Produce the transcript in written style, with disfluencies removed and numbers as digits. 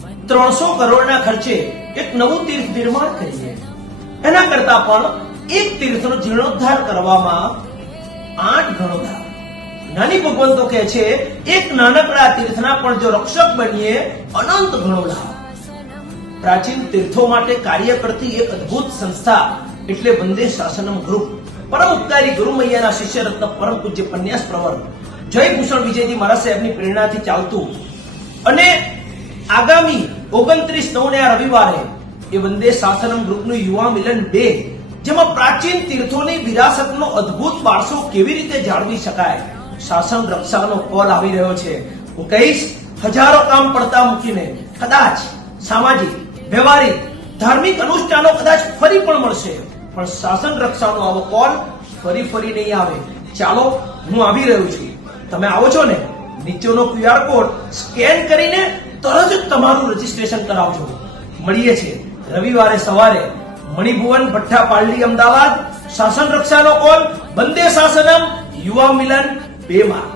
300 કરોડના ખર્ચે એક નવું તીર્થ નિર્માણ કરીએ, એના કરતા પણ એક તીર્થનો જીર્ણોદ્ધાર કરવામાં 8 ગણો લાભ. નાની ભગવંતો કહે છે એક નાનકડા તીર્થના પણ જો રક્ષક બનીએ અનંત ગણો લાભ. પ્રાચીન તીર્થો માટે કાર્ય કરતી એક અદ્ભુત સંસ્થા એટલે વંદે શાસનમ ગ્રુપ. પરમ ઉપકારી ગુરુ મૈયાના શિષ્ય રત્ન પરમ પૂજ્ય પન્યાસ પ્રવર જય ભૂષણ વિજયજી મહારાજ સાહેબની પ્રેરણાથી ચાલતું અને આગામી 29/9 આ રવિવારે એ વંદે શાસનમ ગ્રુપનું યુવા મિલન 2, જેમાં પ્રાચીન તીર્થોની વિરાસતનો અદ્ભુત વારસો કેવી રીતે જાળવી શકાય, શાસન રક્ષાનો કોલ આવી રહ્યો છે. હું કહીશ, હજારો કામ પડતા મૂકીને કદાચ સામાજિક, વ્યવહારિક, ધાર્મિક અનુષ્ઠાનો કદાચ ફરી પણ મળશે, પણ શાસન રક્ષાનો આવો કોલ ફરી નહીં આવે. ચાલો, હું આવી રહ્યો છું, તમે આવો છો ને? નીચેનો QR કોડ સ્કેન કરીને તરત જ તમારું રજીસ્ટ્રેશન કરાવજો. મળીએ છીએ રવિવારે સવારે મણિભુવન ભઠ્ઠા પાલડી અમદાવાદ. શાસન રક્ષાનો કોલ વંદે શાસનમ યુવા મિલન 2 માં.